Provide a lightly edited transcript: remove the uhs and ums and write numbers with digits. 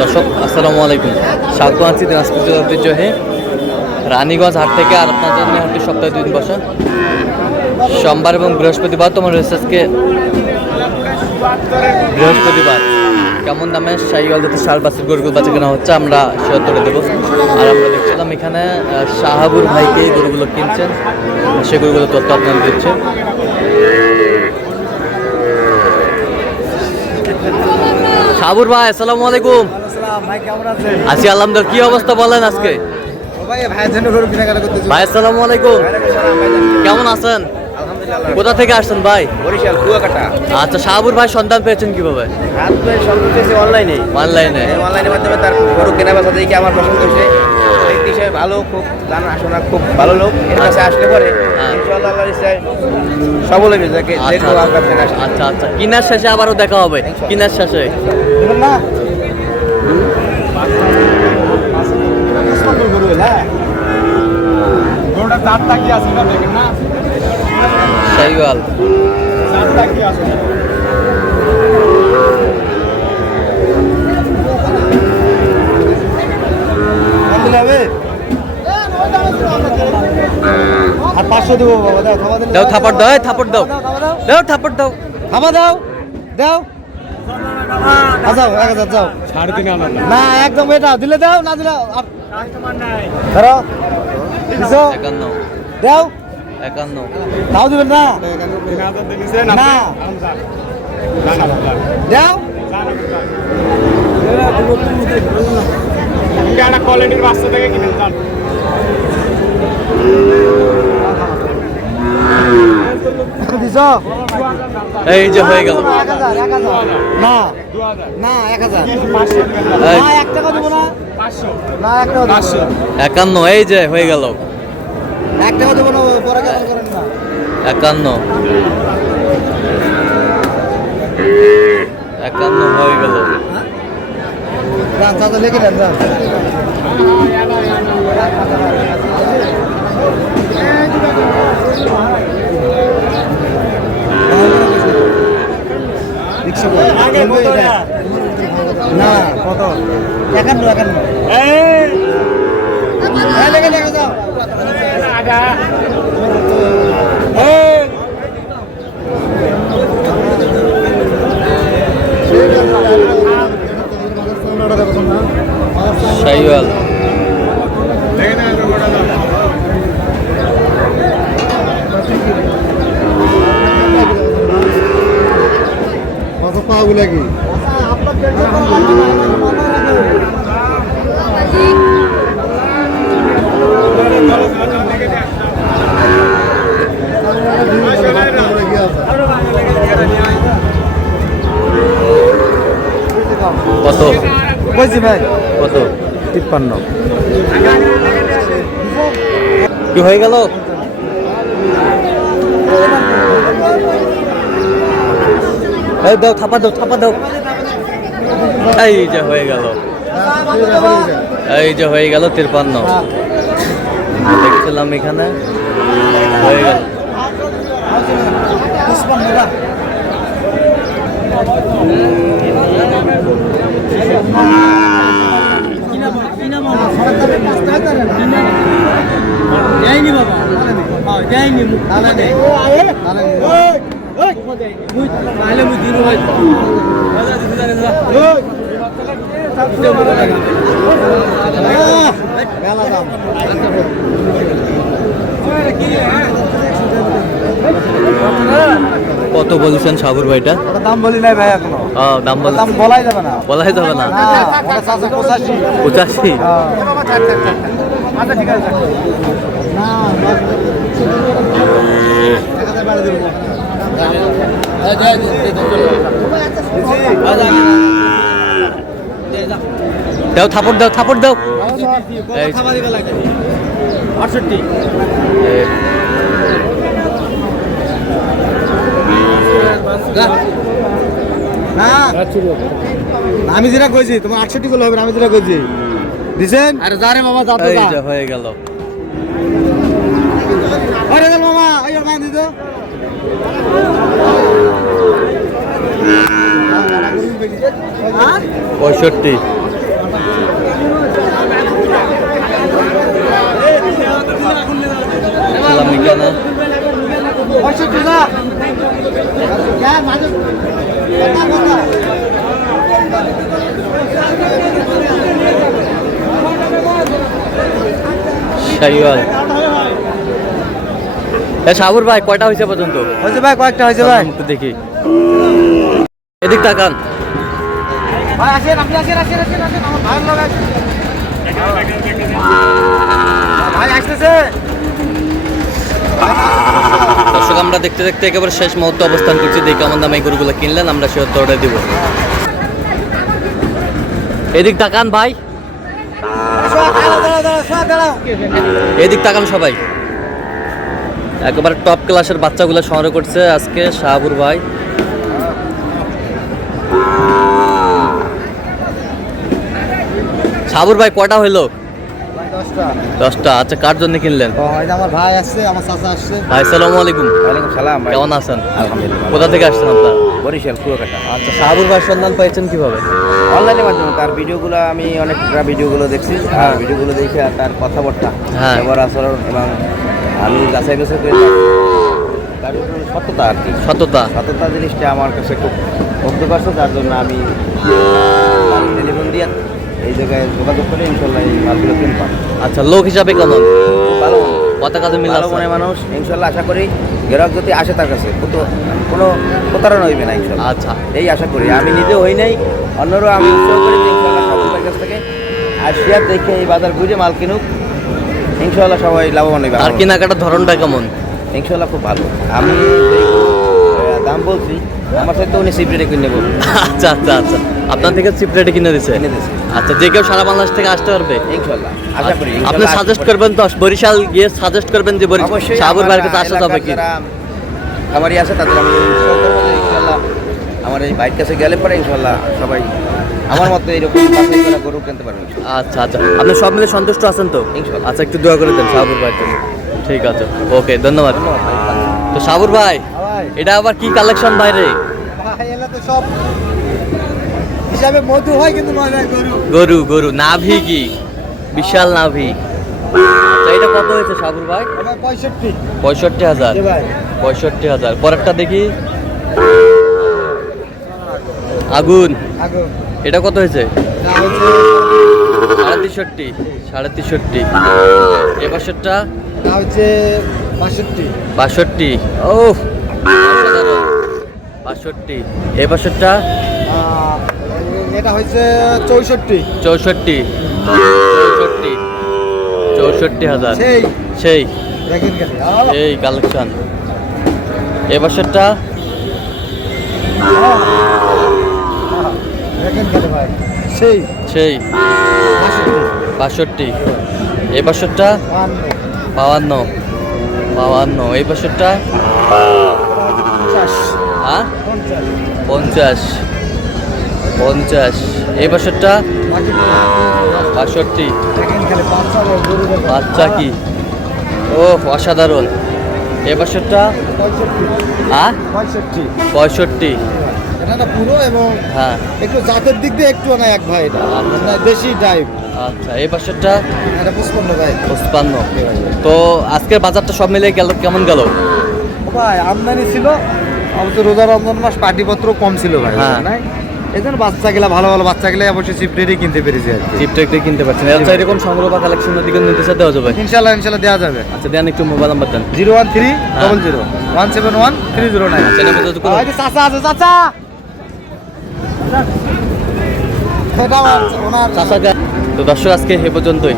দর্শক আসসালামু আলাইকুম, স্বাগত আছি দিনাজপুর জেলার ঐতিহ্যবাহী রানীগঞ্জ হাট থেকে। আর আপনাদের জন্য হাটটি সপ্তাহে 2 দিন বসে, সোমবার এবং বৃহস্পতিবার। তোমার রয়েছে আজকে বৃহস্পতিবার। কেমন দামে শাহিওয়াল জাতের ষাঁড় বাছুর গরুগুলো বাচ্চা কেনা হচ্ছে আমরা শেয়ার করে দেবো। আর আমরা দেখছিলাম এখানে শাহাবুর ভাইকে এই গরুগুলো কিনছেন, সে গরুগুলো তথ্য আপনাদের দিচ্ছে। শাহাবুর ভাই আসসালামু আলাইকুম। আছি আলহামদুলিল্লাহ, কি অবস্থা বলেন আজকে? ভাই আসসালামু আলাইকুম, কেমন আছেন? কোথা থেকে আসছেন ভাই? বরিশাল কুয়াকাটা। আচ্ছা, শাহাবুর ভাই সন্ধান পেয়েছেন কিভাবে? অনলাইনে অনলাইনের মাধ্যমে তার গরু কেনা বেচা দেখে আমার পছন্দ হয়েছে। ব্যক্তি হিসেবে ভালো, খুব জানা শোনা, খুব ভালো লোক। এর কাছে আসলে পরে ইনশাআল্লাহ আল্লাহর ইচ্ছায় সবল হয়ে যাবে। আচ্ছা আচ্ছা, কিনার শেষে আবারও দেখা হবে। কিনার শেষে শাহিওয়াল আর 500 দেবো বাবা, দাও থাপড় দাও, থাপড় দাও, দাও থাপড় দাও, খাওয়া দাও দাও। যাও 1000 যাও, 3.5 না একদম এটা দিলে দাও, না দিলে ধরো 51 দাও 51 তাও দিবেন না না দাও। একটা কোয়ালিটির বাচ্চা থেকে কিনে যান। এই যে হয়ে গেল। না না 1000 1 টাকা দেবো না, 500 না 1 টাকা 51 এই যে হয়ে গেল। 1 টাকা দেবো না, পরে কেমন করেন না। 51 হয়ে গেল। চাচা লিখে নেন যান। না কত 51 শাহিওয়াল পাগুলা কি কত বলছি ভাই? কত? 53 কি হয়ে গেল? এই দাও থাপা দাও, থাপা দাও। এই যে হয়ে গেল, এই যে হয়ে গেল 53। দেখছিলাম এখানে হয়ে গেল। কত বলছেন শাহাবুর ভাইটা? দাম বলি নাই ভাই এখনো। দাম দাম বলাই যাবে না, বলাই যাবে না। 85 আচ্ছা ঠিক আছে দাও থাপড় দাও, থাপড় দাও। 68 না আমি যেটা কইছি তোমার 68 গুলো হবে, আমি যেটা কইছি দিছেন। আরে যারে বাবা যাও তো, এই যে হয়ে গেল। আরে মামা আইও গান দিতো। 65 এখানে শাহিওয়াল। সাবুর ভাই কয়টা হয়েছে পর্যন্ত? হয়েছে ভাই, কয়েকটা হয়েছে ভাই। একটু দেখি, এদিক তাকান। ভাই আসেন, আপনি আসেন, আসেন, আসেন, আসেন, আমার ভাইয়ের লোক আসেন। ভাই আসতেছে। দর্শক আমরা দেখতে দেখতে একেবারে শেষ মুহূর্তে অবস্থান করছি। দেখে আমার দামে এই গরুগুলো কিনলেন, আমরা সে অর্ডার দিব। এদিক তাকান ভাই, এদিক তাকান সবাই। একেবারে টপ ক্লাসের বাচ্চাগুলো সংগ্রহ করছে আজকে শাহাবুর ভাই। শাহাবুর ভাই কয়টা হইলো? 10টা। আচ্ছা, কার জন্য কিনলেন? আমার ভাই আসছে, আমার চাচা আসছে। ভাই আসসালামু আলাইকুম। ওয়ালাইকুম সালাম ভাই। কেমন আছেন? আলহামদুলিল্লাহ। কোথা থেকে আসছেন আপনারা? বরিশাল কুয়াকাটা। আচ্ছা, শাহাবুর ভাই সন্ধান পাইছেন কিভাবে? অনলাইনের মাধ্যমে তার ভিডিওগুলো আমি অনেকটা ভিডিওগুলো দেখছি, আর ভিডিওগুলো দেখে আর তার কথাবার্তা, হ্যাঁ। ব্যবহার আচরণ এবং আমি যাচাই বাছাই করে তার ভিতরে সত্যতা আর কি, সততা। সততা জিনিসটা আমার কাছে খুব মুগ্ধকর। তার জন্য আমি তার টেলিফোন দিয়ে এই জায়গায় যোগাযোগ করে ইনশাল্লাহ এই মালগুলো কিনতাম। আচ্ছা, লোক হিসাবে কেমন? ভালো কথা কাজে মিল ভালো আছে? মনে মানুষ, ইনশাল্লাহ আশা করি গ্রাহক যদি আসে তার কাছে কোনো প্রতারণা হইবে না ইনশাল্লাহ। আচ্ছা, এই আশা করি। আমি নিজেও হই নাই, অন্যরাও আমি উৎসাহ করি যে ইনশাল্লাহ সবার কাছ থেকে আর শেয়ার দেখে এই বাজার ঘুরে মাল কিনুক, ইনশাল্লাহ সবাই লাভবান হইবে। আর কেনাকাটার ধরনটা কেমন? ইনশাল্লাহ খুব ভালো। আমি দাম বলছি, আমার সাথে উনি সিপ্রেটে কিনে নেবো, আচ্ছা আচ্ছা আচ্ছা, আপনার থেকে চিপ রেটে কিনে দিছে? কিনে দিয়েছে আচ্ছা, যে কেউ সারা বাংলাদেশ থেকে আসতে পারবে ইনশাল্লাহ, আশা করি। আপনি ইনশাল্লাহ সাজেস্ট আসতে করবেন তো, বরিশাল গিয়ে সাজেস্ট করবেন যে অবশ্যই শাহাবুর আমার ভাইয়ের কাছে আসা যাবে এলাকার কি? যারা খামারি আছে তাদের আমি উৎসাহ করবো যে ইনশাল্লাহ আমার এই বাইক কাছে গেলে পরে ইনশাল্লাহ সবাই আমার মতো এরকম বাছাই করা গরু কিনতে পারবেন ইনশাল্লাহ। আচ্ছা আচ্ছা, আপনি সব মিলে সন্তুষ্ট আছেন তো? ইনশাল্লাহ। আচ্ছা, একটু দোয়া করে দেন শাহাবুর ভাইয়ের জন্য। ঠিক আছে, ওকে, ধন্যবাদ। ধন্যবাদ ভাই। তো শাহাবুর ভাই, এটা আবার কি কালেকশন ভাই রে? তো সব হিসাবে মধু হয়, কিন্তু নয় ভাই গরু। গরু গরু নাভি কি বিশাল নাভি। আচ্ছা, এটা কত হয়েছে শাহাবুর ভাই? 65 65,000। ভাই 65,000। পরেরটা দেখি, আগুন। আগুন এটা কত হয়েছে? না হচ্ছে 63,500। 63,500। এ পাশেরটা না হচ্ছে 65 62। ও 62। এ পাশেরটা এটা হচ্ছে 64 64। 64,000। সেই সেই দেখেন খালি এই কালেকশন। এ পাশেরটা দেখেন খালি ভাই সেই সেই 62। এ পাশেরটা 52। 52। এই পাশেরটা হ্যাঁ 50। 50। এই পাশেরটা 62। বাচ্চা কি, ও অসাধারণ। এ পাশেরটা হ্যাঁ 65। এটা পুরো এবং হ্যাঁ একটু জাতের দিক দিয়ে একটু না এক ভাই, এটা আচ্ছা। দেশি টাইপ। আচ্ছা, এই পাশেরটা এটা 55 ভাই। 55। তো আজকের বাজারটা সব মিলে গেল কেমন গেল? ভাই আমদানি ছিল, অবশ্য রোজা রমজান মাস পাটিপত্র কম ছিল ভাই, হ্যাঁ। নাই এই জন্য বাচ্চা গেলা ভালো ভালো বাচ্চা গেলে অবশ্যই চিপড়েরই কিনতে পেরেছি আর কি। চিপটা একটু কিনতে পারছেন। আচ্ছা, এরকম সংগ্রহ বা কালেকশনের দিকে নির্দেশ দেওয়া যাবে? ইনশাল্লাহ ইনশাল্লাহ দেওয়া যাবে। আচ্ছা, দেন একটু মোবাইল নাম্বার দেন। 01300171309। আচ্ছা, এর মধ্যে তো কোনো- চাচা আছে, চাচা এটা ওনার তো দর্শক আজকে এ পর্যন্তই।